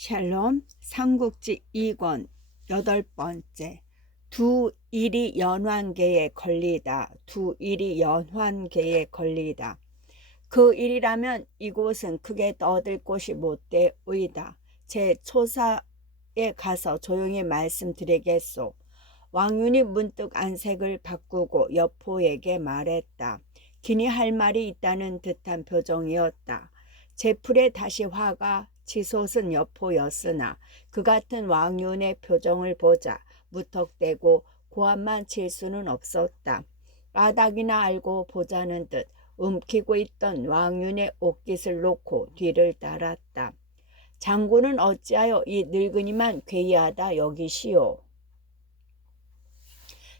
샬롬 삼국지 2권 8번째. 두 일이 연환계에 걸리다. 두 일이 연환계에 걸리다. 그 일이라면 이곳은 크게 떠들 곳이 못되오이다. 제 초사에 가서 조용히 말씀드리겠소. 왕윤이 문득 안색을 바꾸고 여포에게 말했다. 기니 할 말이 있다는 듯한 표정이었다. 제풀에 다시 화가 치솟은 여포였으나 그 같은 왕윤의 표정을 보자 무턱대고 고함만 칠 수는 없었다. 까닭이나 알고 보자는 듯 움키고 있던 왕윤의 옷깃을 놓고 뒤를 따랐다. 장군은 어찌하여 이 늙은이만 괴이하다 여기시오.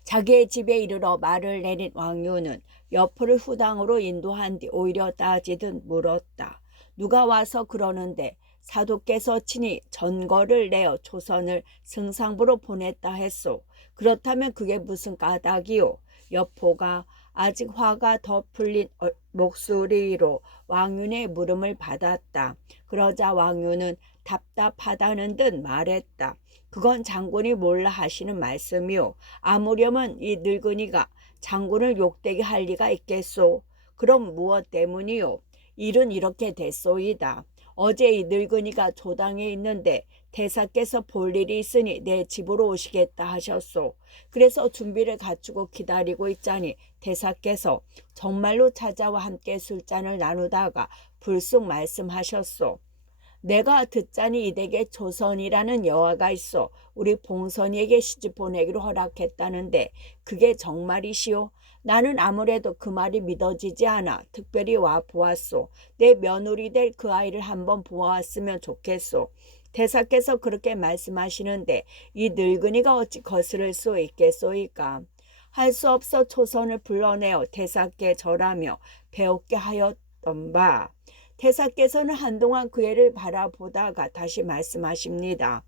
자기의 집에 이르러 말을 내린 왕윤은 여포를 후당으로 인도한 뒤 오히려 따지듯 물었다. 누가 와서 그러는데 사도께서 친히 전거를 내어 조선을 승상부로 보냈다 했소. 그렇다면 그게 무슨 까닭이오? 여포가 아직 화가 더 풀린 목소리로 왕윤의 물음을 받았다. 그러자 왕윤은 답답하다는 듯 말했다. 그건 장군이 몰라 하시는 말씀이오. 아무렴은 이 늙은이가 장군을 욕되게 할 리가 있겠소. 그럼 무엇 때문이오? 일은 이렇게 됐소이다. 어제 이 늙은이가 조당에 있는데 대사께서 볼 일이 있으니 내 집으로 오시겠다 하셨소. 그래서 준비를 갖추고 기다리고 있자니 대사께서 정말로 찾아와 함께 술잔을 나누다가 불쑥 말씀하셨소. 내가 듣자니 이댁에 조선이라는 여아가 있어 우리 봉선이에게 시집 보내기로 허락했다는데 그게 정말이시오? 나는 아무래도 그 말이 믿어지지 않아 특별히 와 보았소. 내 며느리 될 그 아이를 한번 보았으면 좋겠소. 대사께서 그렇게 말씀하시는데 이 늙은이가 어찌 거스를 수 있겠소이까? 할 수 없어 초선을 불러내어 대사께 절하며 배웠게 하였던 바. 태사께서는 한동안 그 애를 바라보다가 다시 말씀하십니다.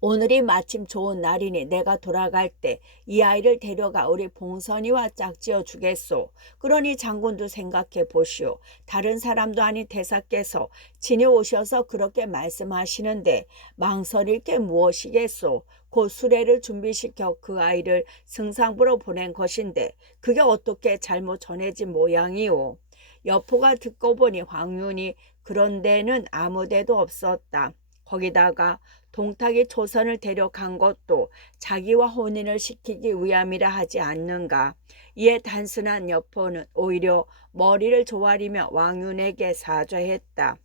오늘이 마침 좋은 날이니 내가 돌아갈 때 이 아이를 데려가 우리 봉선이와 짝지어 주겠소. 그러니 장군도 생각해 보시오. 다른 사람도 아닌 대사께서 친히 오셔서 그렇게 말씀하시는데 망설일 게 무엇이겠소. 곧 수레를 준비시켜 그 아이를 승상부로 보낸 것인데 그게 어떻게 잘못 전해진 모양이오. 여포가 듣고 보니 황윤이 그런 데는 아무 데도 없었다. 거기다가 동탁이 조선을 데려간 것도 자기와 혼인을 시키기 위함이라 하지 않는가. 이에 단순한 여포는 오히려 머리를 조아리며 왕윤에게 사죄했다.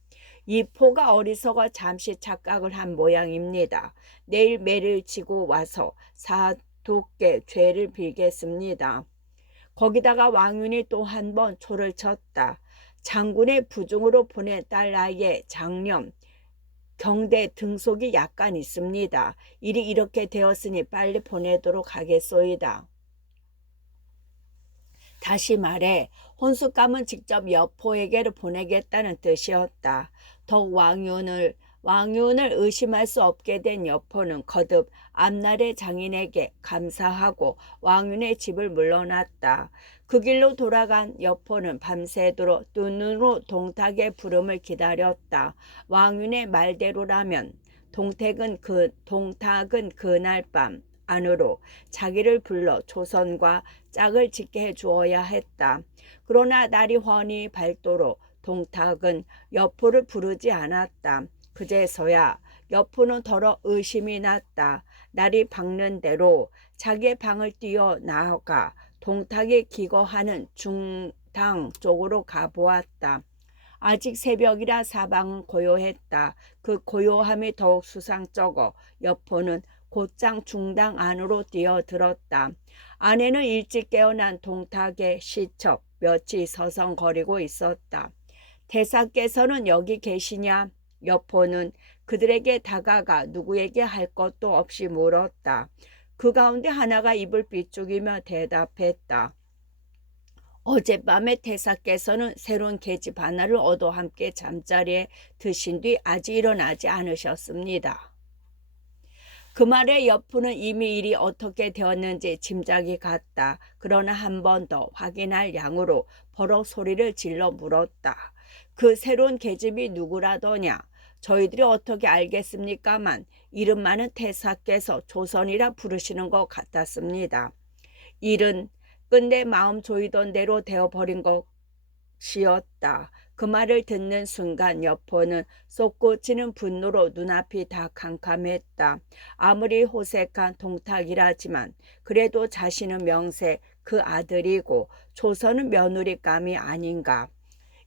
이 포가 어리석어 잠시 착각을 한 모양입니다. 내일 매를 지고 와서 사도께 죄를 빌겠습니다. 거기다가 왕윤이 또 한 번 초를 쳤다. 장군의 부중으로 보낸 딸 나이에 장염, 경대 등속이 약간 있습니다. 일이 이렇게 되었으니 빨리 보내도록 하겠소이다. 다시 말해 혼숙감은 직접 여포에게로 보내겠다는 뜻이었다. 더욱 왕윤을 의심할 수 없게 된 여포는 거듭 앞날의 장인에게 감사하고 왕윤의 집을 물러났다. 그 길로 돌아간 여포는 밤새도록 눈으로 동탁의 부름을 기다렸다. 왕윤의 말대로라면 동탁은 그날 밤 안으로 자기를 불러 조선과 짝을 짓게 해주어야 했다. 그러나 날이 훤히 밝도록 동탁은 여포를 부르지 않았다. 그제서야 여포는 더러 의심이 났다. 날이 밝는 대로 자기의 방을 뛰어나가 동탁이 기거하는 중당 쪽으로 가보았다. 아직 새벽이라 사방은 고요했다. 그 고요함이 더욱 수상쩍어 여포는 곧장 중당 안으로 뛰어들었다. 안에는 일찍 깨어난 동탁의 시첩 몇이 서성거리고 있었다. 대사께서는 여기 계시냐? 여포는 그들에게 다가가 누구에게 할 것도 없이 물었다. 그 가운데 하나가 입을 삐죽이며 대답했다. 어젯밤에 태사께서는 새로운 계집 하나를 얻어 함께 잠자리에 드신 뒤 아직 일어나지 않으셨습니다. 그 말에 여포는 이미 일이 어떻게 되었는지 짐작이 갔다. 그러나 한 번 더 확인할 양으로 버럭 소리를 질러 물었다. 그 새로운 계집이 누구라더냐? 저희들이 어떻게 알겠습니까만 이름만은 태사께서 조선이라 부르시는 것 같았습니다. 일은 끝내 마음 조이던 대로 되어버린 것이었다. 그 말을 듣는 순간 여포는 솟구치는 분노로 눈앞이 다 캄캄했다. 아무리 호색한 동탁이라지만 그래도 자신은 명세 그 아들이고 조선은 며느리감이 아닌가.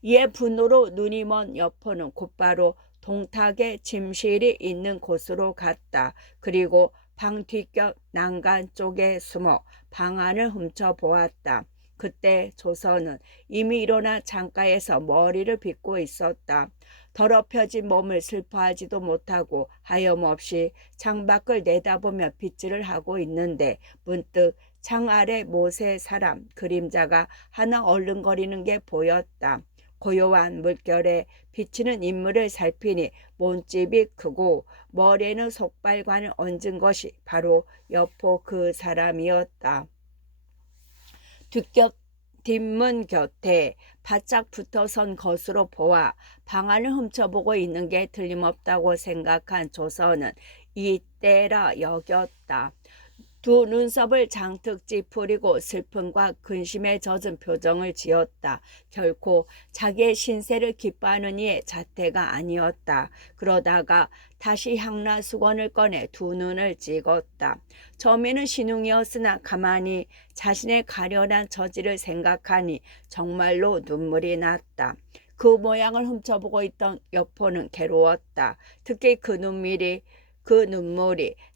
이에 분노로 눈이 먼 여포는 곧바로 동탁의 침실이 있는 곳으로 갔다. 그리고 방 뒤쪽 난간 쪽에 숨어 방 안을 훔쳐보았다. 그때 조선은 이미 일어나 창가에서 머리를 빗고 있었다. 더럽혀진 몸을 슬퍼하지도 못하고 하염없이 창밖을 내다보며 빗질을 하고 있는데 문득 창 아래 못의 사람 그림자가 하나 얼른거리는 게 보였다. 고요한 물결에 비치는 인물을 살피니 몸집이 크고 머리에는 속발관을 얹은 것이 바로 여포 그 사람이었다. 뒷문 곁에 바짝 붙어선 것으로 보아 방 안을 훔쳐보고 있는 게 틀림없다고 생각한 조선은 이때라 여겼다. 두 눈썹을 장특 찌푸리고 슬픔과 근심에 젖은 표정을 지었다. 결코 자기의 신세를 기뻐하는 이의 자태가 아니었다. 그러다가 다시 향락수건을 꺼내 두 눈을 찍었다. 처음에는 신웅이었으나 가만히 자신의 가련한 처지를 생각하니 정말로 눈물이 났다. 그 모양을 훔쳐보고 있던 여포는 괴로웠다. 특히 그 눈물이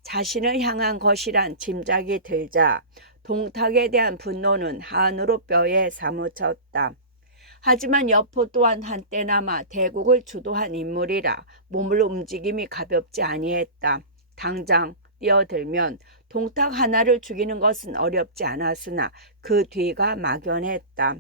자신을 향한 것이란 짐작이 들자 동탁에 대한 분노는 한으로 뼈에 사무쳤다. 하지만 여포 또한 한때나마 대국을 주도한 인물이라 몸을 움직임이 가볍지 아니했다. 당장 뛰어들면 동탁 하나를 죽이는 것은 어렵지 않았으나 그 뒤가 막연했다.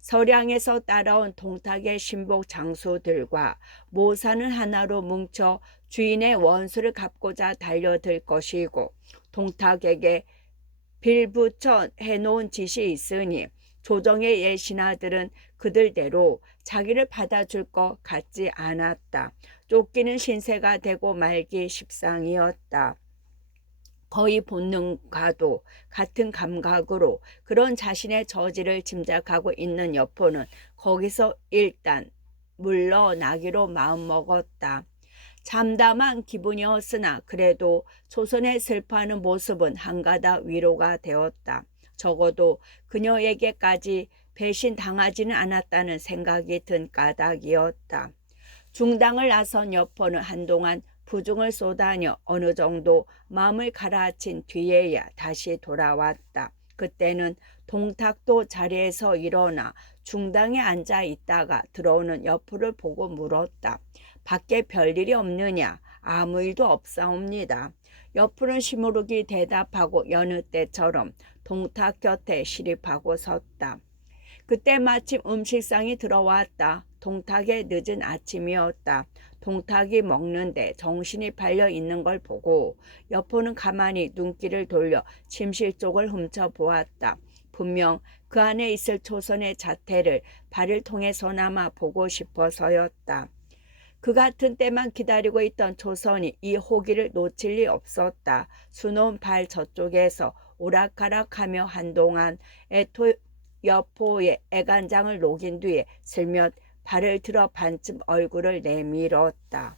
서량에서 따라온 동탁의 신복 장수들과 모사는 하나로 뭉쳐 주인의 원수를 갚고자 달려들 것이고 동탁에게 빌붙여 해놓은 짓이 있으니 조정의 예신하들은 그들대로 자기를 받아줄 것 같지 않았다. 쫓기는 신세가 되고 말기 십상이었다. 거의 본능과도 같은 감각으로 그런 자신의 저지를 짐작하고 있는 여포는 거기서 일단 물러나기로 마음먹었다. 잠담한 기분이었으나 그래도 조선의 슬퍼하는 모습은 한가다 위로가 되었다. 적어도 그녀에게까지 배신당하지는 않았다는 생각이 든 까닭이었다. 중당을 나선 여포는 한동안 부중을 쏟아녀 어느 정도 마음을 가라앉힌 뒤에야 다시 돌아왔다. 그때는 동탁도 자리에서 일어나 중당에 앉아 있다가 들어오는 여포를 보고 물었다. 밖에 별일이 없느냐? 아무 일도 없사옵니다. 여포는 시무룩이 대답하고 여느 때처럼 동탁 곁에 시립하고 섰다. 그때 마침 음식상이 들어왔다. 동탁의 늦은 아침이었다. 동탁이 먹는데 정신이 팔려 있는 걸 보고 여포는 가만히 눈길을 돌려 침실 쪽을 훔쳐보았다. 분명 그 안에 있을 초선의 자태를 발을 통해서나마 보고 싶어서였다. 그 같은 때만 기다리고 있던 초선이 이 호기를 놓칠 리 없었다. 수놓은 발 저쪽에서 오락가락하며 한동안 여포의 애간장을 녹인 뒤에 슬며시 발을 들어 반쯤 얼굴을 내밀었다.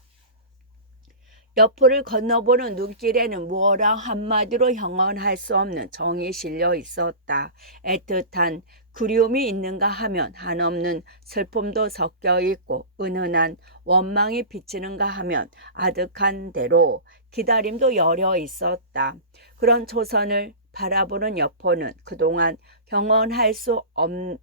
여포를 건너보는 눈길에는 무어라 한마디로 형언할 수 없는 정이 실려 있었다. 애틋한 그리움이 있는가 하면 한없는 슬픔도 섞여 있고 은은한 원망이 비치는가 하면 아득한 대로 기다림도 여려 있었다. 그런 초선을 바라보는 여포는 그동안 형언할 수 없는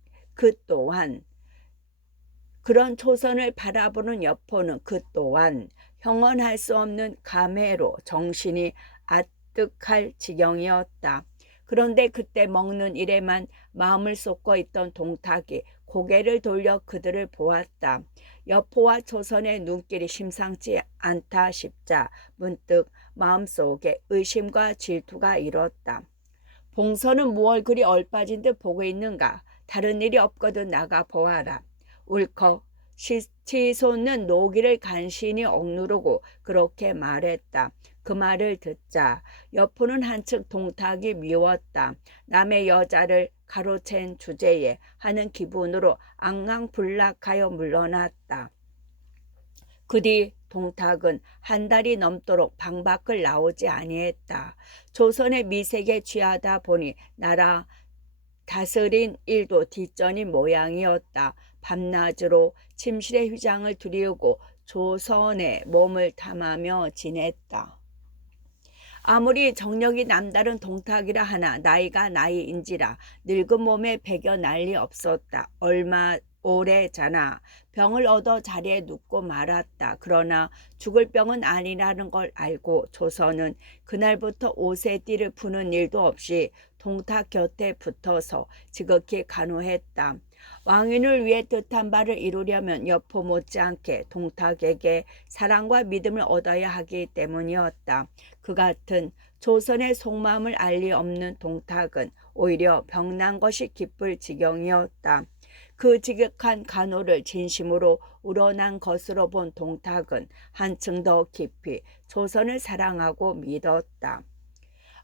그런 초선을 바라보는 여포는 그 또한 형언할 수 없는 감회로 정신이 아득할 지경이었다. 그런데 그때 먹는 일에만 마음을 쏟고 있던 동탁이 고개를 돌려 그들을 보았다. 여포와 초선의 눈길이 심상치 않다 싶자 문득 마음속에 의심과 질투가 일었다. 봉선은 무얼 그리 얼빠진 듯 보고 있는가? 다른 일이 없거든 나가 보아라. 울컥 치솟는 노기를 간신히 억누르고 그렇게 말했다. 그 말을 듣자 여포는 한층 동탁이 미웠다. 남의 여자를 가로챈 주제에 하는 기분으로 앙앙불락하여 물러났다. 그 뒤 동탁은 한 달이 넘도록 방 밖을 나오지 아니했다. 조선의 미색에 취하다 보니 나라 다스린 일도 뒷전인 모양이었다. 밤낮으로 침실의 휘장을 두리우고 조선에 몸을 탐하며 지냈다. 아무리 정력이 남다른 동탁이라 하나 나이가 나이인지라 늙은 몸에 배겨 난리 없었다. 얼마 오래잖아 병을 얻어 자리에 눕고 말았다. 그러나 죽을 병은 아니라는 걸 알고 조선은 그날부터 옷에 띠를 푸는 일도 없이 동탁 곁에 붙어서 지극히 간호했다. 왕윤을 위해 뜻한 바를 이루려면 여포 못지않게 동탁에게 사랑과 믿음을 얻어야 하기 때문이었다. 그 같은 조선의 속마음을 알 리 없는 동탁은 오히려 병난 것이 기쁠 지경이었다. 그 지극한 간호를 진심으로 우러난 것으로 본 동탁은 한층 더 깊이 조선을 사랑하고 믿었다.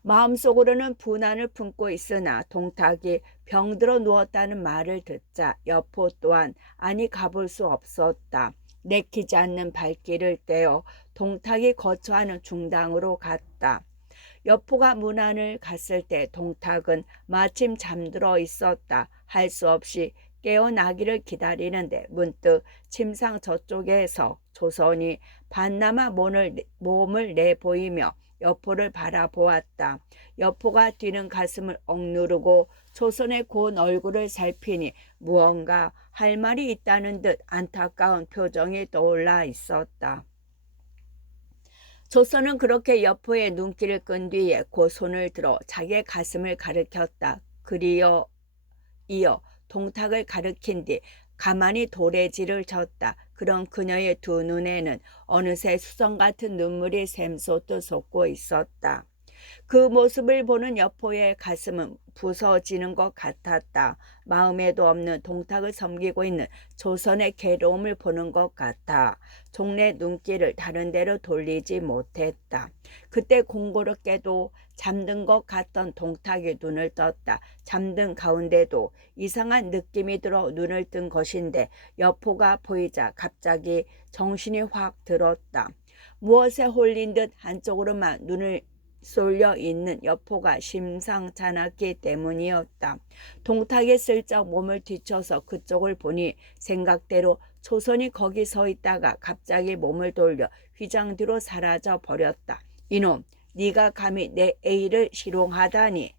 마음속으로는 분한을 품고 있으나 동탁이 병들어 누웠다는 말을 듣자 여포 또한 아니 가볼 수 없었다. 내키지 않는 발길을 떼어 동탁이 거처하는 중당으로 갔다. 여포가 문 안을 갔을 때 동탁은 마침 잠들어 있었다. 할 수 없이 깨어나기를 기다리는데 문득 침상 저쪽에서 조선이 반나마 몸을 내보이며 여포를 바라보았다. 여포가 뛰는 가슴을 억누르고 조선의 고운 얼굴을 살피니 무언가 할 말이 있다는 듯 안타까운 표정이 떠올라 있었다. 조선은 그렇게 여포의 눈길을 끈 뒤에 그 손을 들어 자기의 가슴을 가리켰다. 그리어 이어 동탁을 가리킨 뒤 가만히 도래지를 쳤다. 그런 그녀의 두 눈에는 어느새 수정 같은 눈물이 샘솟듯 솟고 있었다. 그 모습을 보는 여포의 가슴은 부서지는 것 같았다. 마음에도 없는 동탁을 섬기고 있는 조선의 괴로움을 보는 것 같아 종래 눈길을 다른 데로 돌리지 못했다. 그때 공고롭게도 잠든 것 같던 동탁이 눈을 떴다. 잠든 가운데도 이상한 느낌이 들어 눈을 뜬 것인데 여포가 보이자 갑자기 정신이 확 들었다. 무엇에 홀린 듯 한쪽으로만 눈을 쏠려 있는 여포가 심상찮았기 때문이었다. 동탁이 슬쩍 몸을 뒤쳐서 그쪽을 보니 생각대로 조선이 거기 서 있다가 갑자기 몸을 돌려 휘장 뒤로 사라져 버렸다. 이놈, 네가 감히 내 애를 희롱하다니.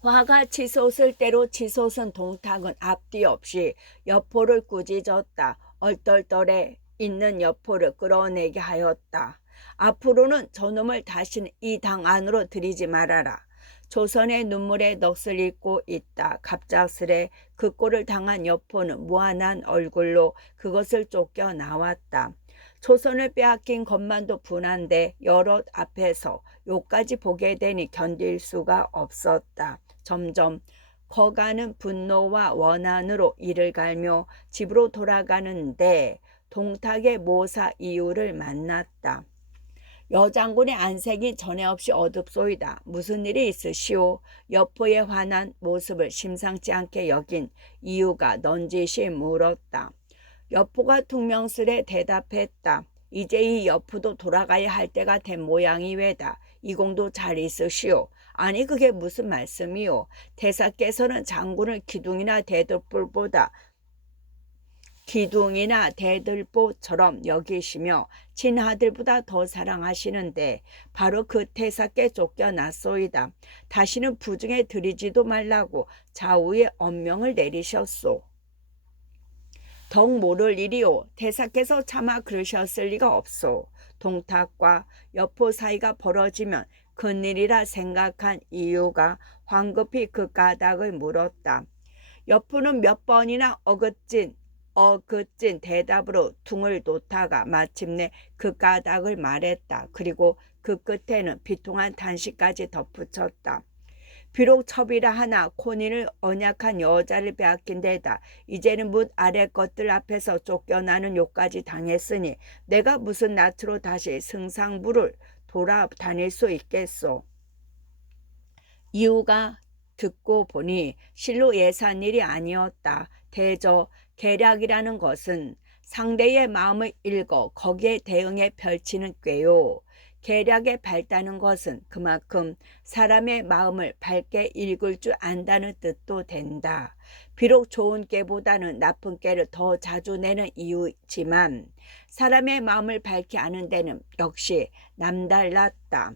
화가 치솟을 대로 치솟은 동탁은 앞뒤 없이 여포를 꾸짖었다. 얼떨떨해 있는 여포를 끌어내게 하였다. 앞으로는 저놈을 다시는 이 당 안으로 들이지 말아라. 조선의 눈물에 넋을 잃고 있다. 갑작스레 그 꼴을 당한 여포는 무한한 얼굴로 그것을 쫓겨 나왔다. 조선을 빼앗긴 것만도 분한데 여럿 앞에서 요까지 보게 되니 견딜 수가 없었다. 점점 커가는 분노와 원한으로 이를 갈며 집으로 돌아가는데 동탁의 모사 이유를 만났다. 여장군의 안색이 전에 없이 어둡소이다. 무슨 일이 있으시오? 여포의 환한 모습을 심상치 않게 여긴 이유가 넌지시 물었다. 여포가 퉁명스레 대답했다. 이제 이 여포도 돌아가야 할 때가 된 모양이 왜다. 이공도 잘 있으시오. 아니 그게 무슨 말씀이오. 대사께서는 장군을 기둥이나 대들보처럼 여기시며 친아들보다 더 사랑하시는데 바로 그 태사께 쫓겨났소이다. 다시는 부중에 들이지도 말라고 좌우에 엄명을 내리셨소. 덕 모를 일이오. 태사께서 차마 그러셨을 리가 없소. 동탁과 여포 사이가 벌어지면 큰일이라 생각한 이유가 황급히 그 까닭을 물었다. 여포는 몇 번이나 어긋진 대답으로 퉁을 놓다가 마침내 그 까닭을 말했다. 그리고 그 끝에는 비통한 탄식까지 덧붙였다. 비록 첩이라 하나 혼인을 언약한 여자를 빼앗긴 데다 이제는 뭇 아래 것들 앞에서 쫓겨나는 욕까지 당했으니 내가 무슨 낯으로 다시 승상부를 돌아다닐 수 있겠소. 이유가 듣고 보니 실로 예산 일이 아니었다. 대저 계략이라는 것은 상대의 마음을 읽어 거기에 대응해 펼치는 꾀요. 계략에 밝다는 것은 그만큼 사람의 마음을 밝게 읽을 줄 안다는 뜻도 된다. 비록 좋은 꾀보다는 나쁜 꾀를 더 자주 내는 이유지만 사람의 마음을 밝히 아는 데는 역시 남달랐다.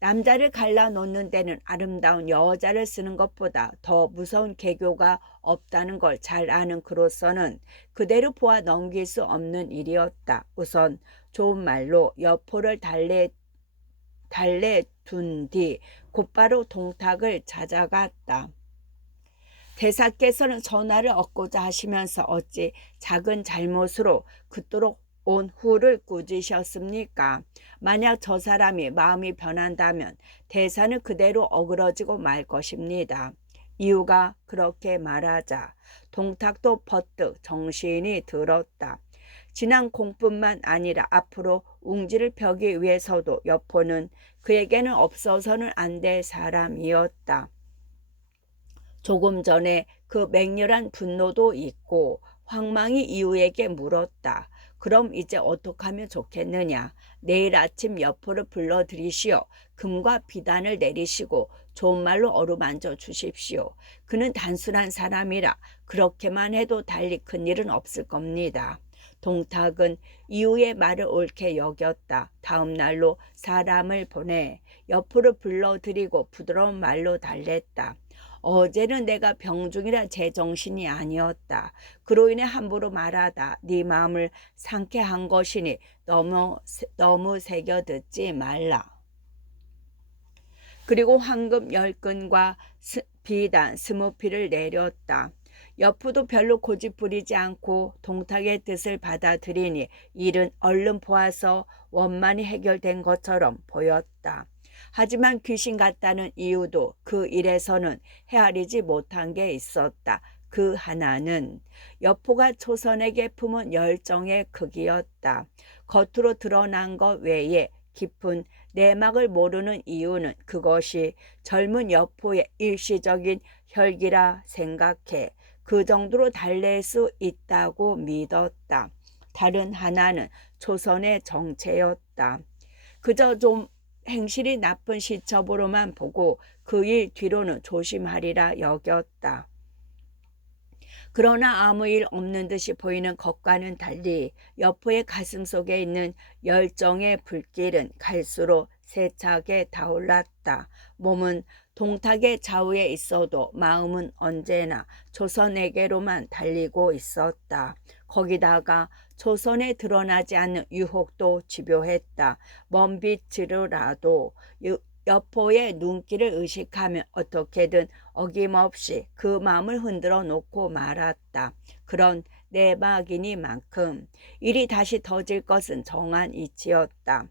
남자를 갈라놓는 데는 아름다운 여자를 쓰는 것보다 더 무서운 계교가 없다는 걸 잘 아는 그로서는 그대로 보아 넘길 수 없는 일이었다. 우선 좋은 말로 여포를 달래둔 뒤 곧바로 동탁을 찾아갔다. 대사께서는 전화를 얻고자 하시면서 어찌 작은 잘못으로 그토록 온 후를 꾸짖으셨습니까? 만약 저 사람이 마음이 변한다면 대사는 그대로 어그러지고 말 것입니다. 이유가 그렇게 말하자 동탁도 버뜩 정신이 들었다. 지난 공뿐만 아니라 앞으로 웅지를 펴기 위해서도 여포는 그에게는 없어서는 안 될 사람이었다. 조금 전에 그 맹렬한 분노도 있고 황망히 이유에게 물었다. 그럼 이제 어떻게 하면 좋겠느냐? 내일 아침 여포를 불러들이시어 금과 비단을 내리시고 좋은 말로 어루만져 주십시오. 그는 단순한 사람이라 그렇게만 해도 달리 큰일은 없을 겁니다. 동탁은 이유의 말을 옳게 여겼다. 다음 날로 사람을 보내 여포를 불러들이고 부드러운 말로 달랬다. 어제는 내가 병중이라 제정신이 아니었다. 그로 인해 함부로 말하다 네 마음을 상케 한 것이니 너무 새겨 듣지 말라. 그리고 황금 10근과 비단 20피를 내렸다. 여포도 별로 고집 부리지 않고 동탁의 뜻을 받아들이니 일은 얼른 보아서 원만히 해결된 것처럼 보였다. 하지만 귀신 같다는 이유도 그 일에서는 헤아리지 못한 게 있었다. 그 하나는 여포가 초선에게 품은 열정의 크기였다. 겉으로 드러난 것 외에 깊은 내막을 모르는 이유는 그것이 젊은 여포의 일시적인 혈기라 생각해 그 정도로 달랠 수 있다고 믿었다. 다른 하나는 초선의 정체였다. 그저 좀 행실이 나쁜 시첩으로만 보고 그 일 뒤로는 조심하리라 여겼다. 그러나 아무 일 없는 듯이 보이는 것과는 달리 여포의 가슴 속에 있는 열정의 불길은 갈수록 세차게 타올랐다. 몸은 동탁의 좌우에 있어도 마음은 언제나 조선에게로만 달리고 있었다. 거기다가 조선에 드러나지 않는 유혹도 집요했다. 먼 빛으로라도 여포의 눈길을 의식하면 어떻게든 어김없이 그 마음을 흔들어 놓고 말았다. 그런 내막이니만큼 일이 다시 터질 것은 정한 이치였다.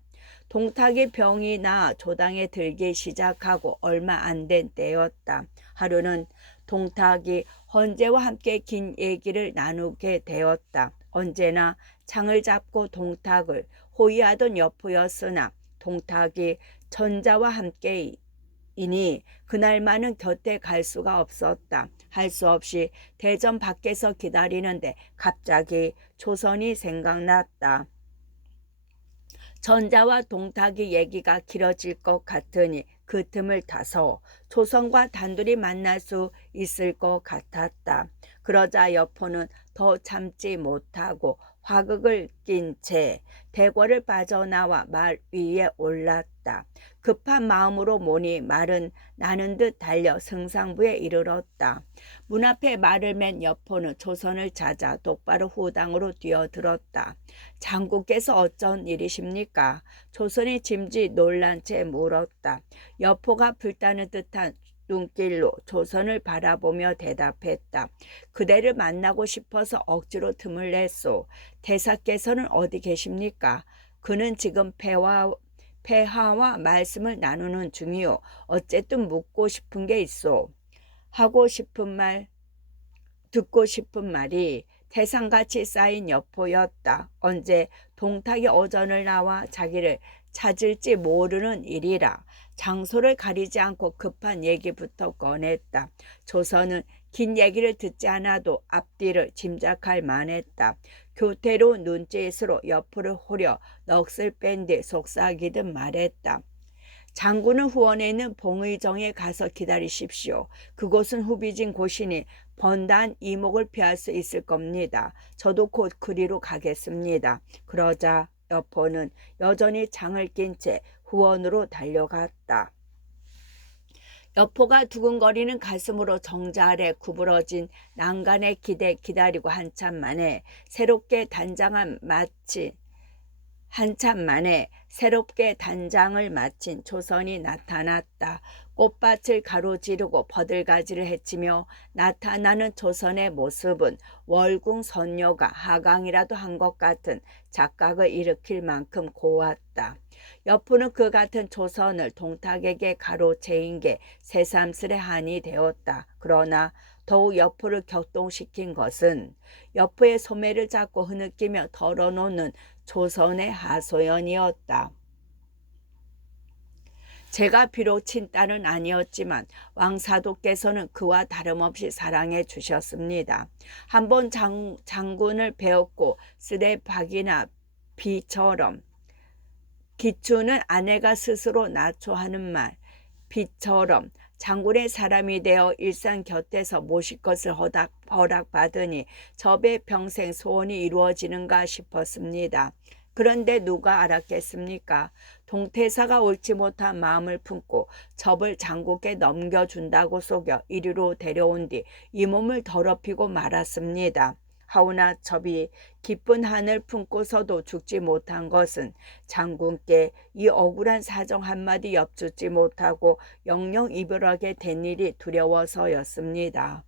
동탁이 병이 나 조당에 들기 시작하고 얼마 안 된 때였다. 하루는 동탁이 헌재와 함께 긴 얘기를 나누게 되었다. 언제나 창을 잡고 동탁을 호위하던 여포였으나 동탁이 전자와 함께이니 그날만은 곁에 갈 수가 없었다. 할 수 없이 대전 밖에서 기다리는데 갑자기 조선이 생각났다. 전자와 동탁의 얘기가 길어질 것 같으니 그 틈을 타서 조선과 단둘이 만날 수 있을 것 같았다. 그러자 여포는 더 참지 못하고 화극을 낀 채 대궐을 빠져나와 말 위에 올랐다. 급한 마음으로 모니 말은 나는 듯 달려 승상부에 이르렀다. 문 앞에 말을 맨 여포는 조선을 찾아 똑바로 후당으로 뛰어들었다. 장군께서 어쩐 일이십니까? 조선의 짐지 놀란 채 물었다. 여포가 불타는 듯한 눈길로 조선을 바라보며 대답했다. 그대를 만나고 싶어서 억지로 틈을 냈소. 대사께서는 어디 계십니까? 그는 지금 폐하와 말씀을 나누는 중이요. 어쨌든 묻고 싶은 게 있어. 하고 싶은 말, 듣고 싶은 말이 태산같이 쌓인 여포였다. 언제 동탁이 오전을 나와 자기를 찾을지 모르는 일이라 장소를 가리지 않고 급한 얘기부터 꺼냈다. 조선은 긴 얘기를 듣지 않아도 앞뒤를 짐작할 만했다. 교태로 눈짓으로 옆으로 후려 넋을 뺀 뒤 속삭이듯 말했다. 장군은 후원에 있는 봉의정에 가서 기다리십시오. 그곳은 후비진 곳이니 번다한 이목을 피할 수 있을 겁니다. 저도 곧 그리로 가겠습니다. 그러자 여포는 여전히 장을 낀 채 후원으로 달려갔다. 여포가 두근거리는 가슴으로 정자 아래 구부러진 난간에 기다리고 한참 만에 새롭게 단장을 마친 조선이 나타났다. 꽃밭을 가로지르고 버들가지를 헤치며 나타나는 조선의 모습은 월궁 선녀가 하강이라도 한 것 같은 착각을 일으킬 만큼 고왔다. 여포는 그 같은 조선을 동탁에게 가로채인 게 새삼스레 한이 되었다. 그러나 더욱 여포를 격동시킨 것은 여포의 소매를 잡고 흐느끼며 덜어놓는 조선의 하소연이었다. 제가 비록 친딸은 아니었지만 왕사도께서는 그와 다름없이 사랑해 주셨습니다. 한번 장군을 배웠고 쓰레박이나 비처럼 기추는 아내가 스스로 낳초하는 말 비처럼 장군의 사람이 되어 일상 곁에서 모실 것을 허락받으니 저의 평생 소원이 이루어지는가 싶었습니다. 그런데 누가 알았겠습니까? 동태사가 옳지 못한 마음을 품고 접을 장국에 넘겨준다고 속여 이리로 데려온 뒤 이 몸을 더럽히고 말았습니다. 하오나 접이 기쁜 한을 품고서도 죽지 못한 것은 장군께 이 억울한 사정 한마디 엿주지 못하고 영영 이별하게 된 일이 두려워서였습니다.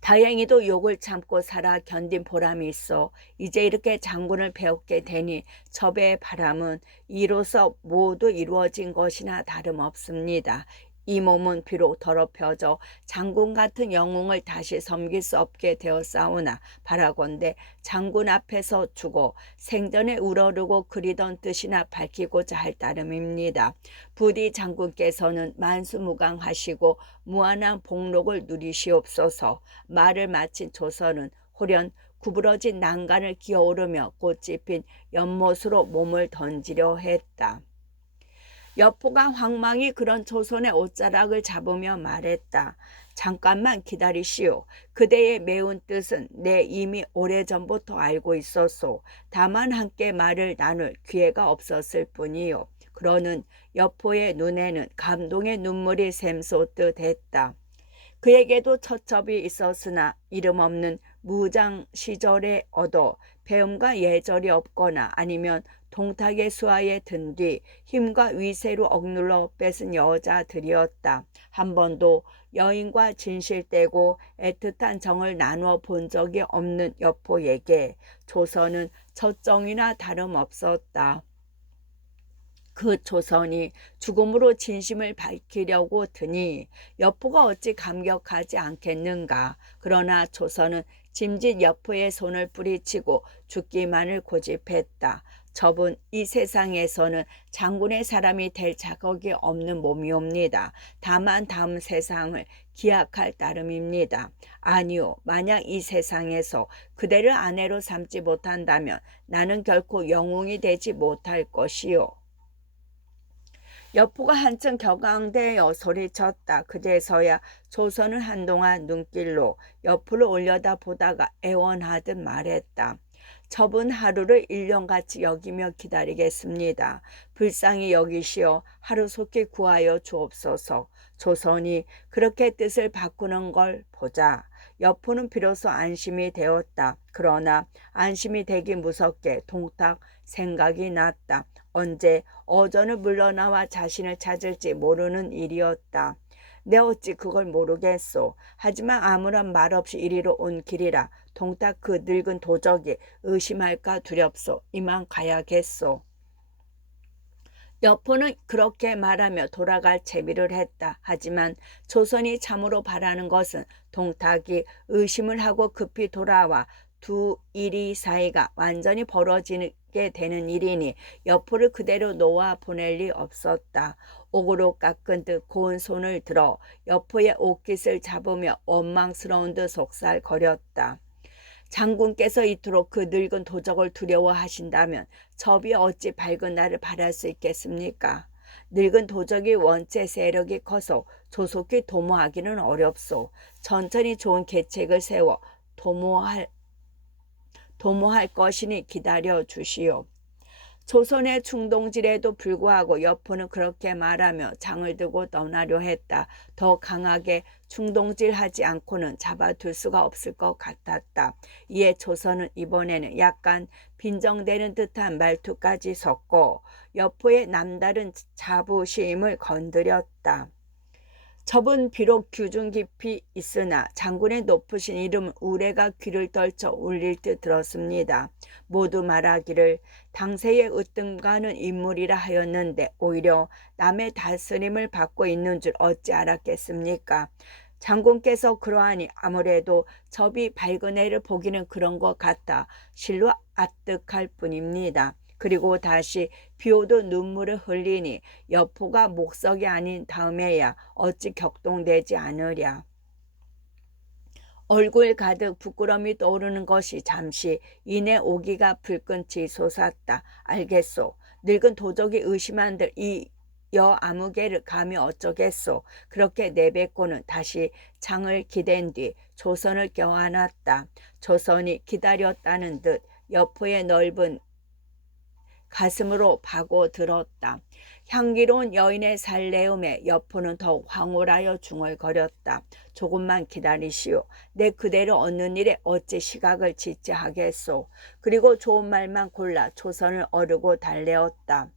다행히도 욕을 참고 살아 견딘 보람이 있어 이제 이렇게 장군을 배우게 되니 접의 바람은 이로써 모두 이루어진 것이나 다름없습니다. 이 몸은 비록 더럽혀져 장군 같은 영웅을 다시 섬길 수 없게 되었사오나 바라건대 장군 앞에서 죽어 생전에 우러르고 그리던 뜻이나 밝히고자 할 따름입니다. 부디 장군께서는 만수무강하시고 무한한 복록을 누리시옵소서. 말을 마친 조선은 홀연 구부러진 난간을 기어오르며 꽃이 핀 연못으로 몸을 던지려 했다. 여포가 황망히 그런 조선의 옷자락을 잡으며 말했다. 잠깐만 기다리시오. 그대의 매운 뜻은 내 이미 오래전부터 알고 있었소. 다만 함께 말을 나눌 기회가 없었을 뿐이요. 그러는 여포의 눈에는 감동의 눈물이 샘솟듯 했다. 그에게도 처첩이 있었으나 이름 없는 무장 시절에 얻어 배움과 예절이 없거나 아니면 동탁의 수하에 든 뒤 힘과 위세로 억눌러 뺏은 여자들이었다. 한 번도 여인과 진실되고 애틋한 정을 나누어 본 적이 없는 여포에게 조선은 첫정이나 다름없었다. 그 조선이 죽음으로 진심을 밝히려고 드니 여포가 어찌 감격하지 않겠는가. 그러나 조선은 짐짓 여포의 손을 뿌리치고 죽기만을 고집했다. 접은 이 세상에서는 장군의 사람이 될 자격이 없는 몸이옵니다. 다만 다음 세상을 기약할 따름입니다. 아니요, 만약 이 세상에서 그대를 아내로 삼지 못한다면 나는 결코 영웅이 되지 못할 것이요. 여포가 한층 격앙되어 소리쳤다. 그제서야 조선은 한동안 눈길로 여포를 올려다 보다가 애원하듯 말했다. 접은 하루를 1년같이 여기며 기다리겠습니다. 불쌍히 여기시어 하루속히 구하여 주옵소서. 조선이 그렇게 뜻을 바꾸는 걸 보자 여포는 비로소 안심이 되었다. 그러나 안심이 되기 무섭게 동탁 생각이 났다. 언제 어전을 물러나와 자신을 찾을지 모르는 일이었다. 내 어찌 그걸 모르겠소. 하지만 아무런 말 없이 이리로 온 길이라 동탁 그 늙은 도적이 의심할까 두렵소. 이만 가야겠소. 여포는 그렇게 말하며 돌아갈 채비를 했다. 하지만 조선이 참으로 바라는 것은 동탁이 의심을 하고 급히 돌아와 두 일이 사이가 완전히 벌어지게 되는 일이니 여포를 그대로 놓아 보낼 리 없었다. 옥으로 깎은 듯 고운 손을 들어 여포의 옷깃을 잡으며 원망스러운 듯 속살거렸다. 장군께서 이토록 그 늙은 도적을 두려워하신다면 접이 어찌 밝은 날을 바랄 수 있겠습니까? 늙은 도적이 원체 세력이 커서 조속히 도모하기는 어렵소. 천천히 좋은 계책을 세워 도모할 것이니 기다려 주시오. 조선의 충동질에도 불구하고 여포는 그렇게 말하며 장을 들고 떠나려 했다. 더 강하게 충동질하지 않고는 잡아둘 수가 없을 것 같았다. 이에 조선은 이번에는 약간 빈정대는 듯한 말투까지 섞고 여포의 남다른 자부심을 건드렸다. 접은 비록 규중 깊이 있으나 장군의 높으신 이름은 우레가 귀를 떨쳐 울릴 듯 들었습니다. 모두 말하기를 당세에 으뜸가는 인물이라 하였는데 오히려 남의 다스림을 받고 있는 줄 어찌 알았겠습니까? 장군께서 그러하니 아무래도 접이 밝은 애를 보기는 그런 것 같아 실로 아득할 뿐입니다. 그리고 다시 비오도 눈물을 흘리니 여포가 목석이 아닌 다음에야 어찌 격동되지 않으랴. 얼굴 가득 부끄러움이 떠오르는 것이 잠시 이내 오기가 불끈치 솟았다. 알겠소. 늙은 도적이 의심한들 이 여아무개를 감히 어쩌겠소. 그렇게 내뱉고는 다시 장을 기댄 뒤 조선을 껴안았다. 조선이 기다렸다는 듯 여포의 넓은 가슴으로 파고들었다. 향기로운 여인의 살레움에 여포는 더욱 황홀하여 중얼거렸다. 조금만 기다리시오. 내 그대를 얻는 일에 어찌 시각을 짓지 하겠소. 그리고 좋은 말만 골라 조선을 어르고 달래었다.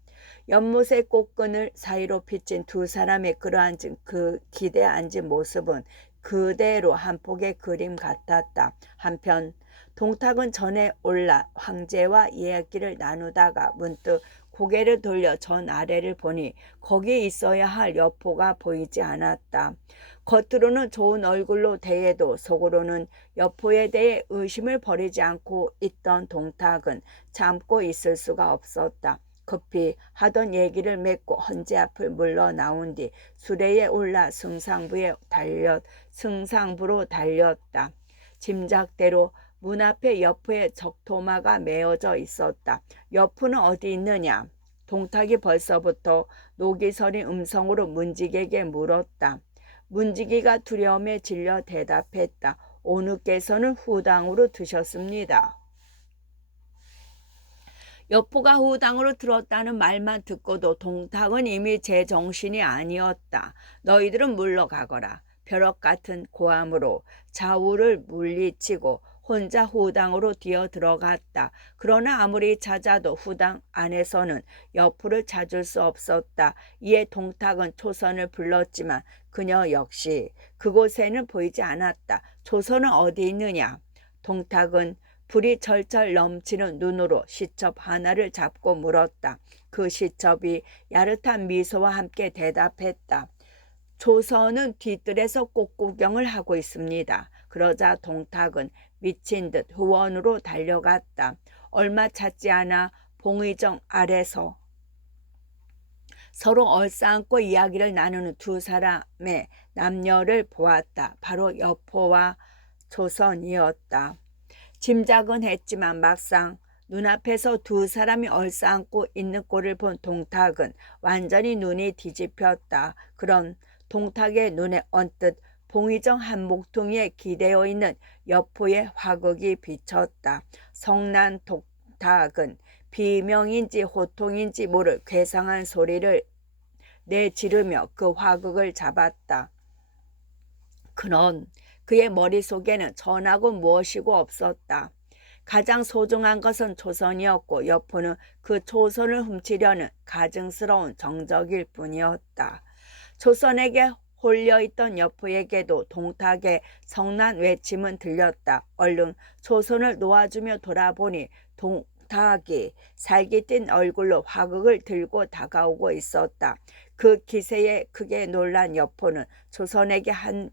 연못의 꽃끈을 사이로 빚진 두 사람의 끌어앉은 그 기대 앉은 모습은 그대로 한 폭의 그림 같았다. 한편 동탁은 전에 올라 황제와 이야기를 나누다가 문득 고개를 돌려 전 아래를 보니 거기에 있어야 할 여포가 보이지 않았다. 겉으로는 좋은 얼굴로 대해도 속으로는 여포에 대해 의심을 버리지 않고 있던 동탁은 참고 있을 수가 없었다. 급히 하던 얘기를 맺고 헌재 앞을 물러나온 뒤 수레에 올라 승상부로 달렸다. 짐작대로 문 앞에 여포의 적토마가 메어져 있었다. 여포는 어디 있느냐? 동탁이 벌써부터 녹이 서린 음성으로 문지기에게 물었다. 문지기가 두려움에 질려 대답했다. 오누께서는 후당으로 드셨습니다. 여포가 후당으로 들었다는 말만 듣고도 동탁은 이미 제정신이 아니었다. 너희들은 물러가거라. 벼락 같은 고함으로 좌우를 물리치고 혼자 후당으로 뛰어 들어갔다. 그러나 아무리 찾아도 후당 안에서는 여포를 찾을 수 없었다. 이에 동탁은 초선을 불렀지만 그녀 역시 그곳에는 보이지 않았다. 초선은 어디 있느냐? 동탁은 불이 철철 넘치는 눈으로 시첩 하나를 잡고 물었다. 그 시첩이 야릇한 미소와 함께 대답했다. 조선은 뒤뜰에서 꽃구경을 하고 있습니다. 그러자 동탁은 미친 듯 후원으로 달려갔다. 얼마 찾지 않아 봉의정 아래서 서로 얼싸안고 이야기를 나누는 두 사람의 남녀를 보았다. 바로 여포와 조선이었다. 짐작은 했지만 막상 눈앞에서 두 사람이 얼싸안고 있는 꼴을 본 동탁은 완전히 눈이 뒤집혔다. 그런 동탁의 눈에 언뜻 봉의정 한 목퉁이에 기대어 있는 여포의 화극이 비쳤다. 성난 동탁은 비명인지 호통인지 모를 괴상한 소리를 내지르며 그 화극을 잡았다. 그런 그의 머릿속에는 전하고 무엇이고 없었다. 가장 소중한 것은 조선이었고 여포는 그 조선을 훔치려는 가증스러운 정적일 뿐이었다. 조선에게 홀려있던 여포에게도 동탁의 성난 외침은 들렸다. 얼른 조선을 놓아주며 돌아보니 동탁이 살깃진 얼굴로 화극을 들고 다가오고 있었다. 그 기세에 크게 놀란 여포는 조선에게 한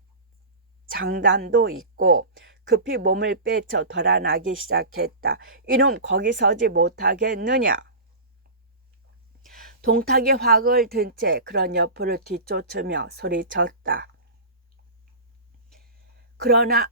장단도 있고 급히 몸을 빼쳐 돌아나기 시작했다. 이놈 거기 서지 못하겠느냐. 동탁이 화극을 든 채 그런 여포를 뒤쫓으며 소리쳤다. 그러나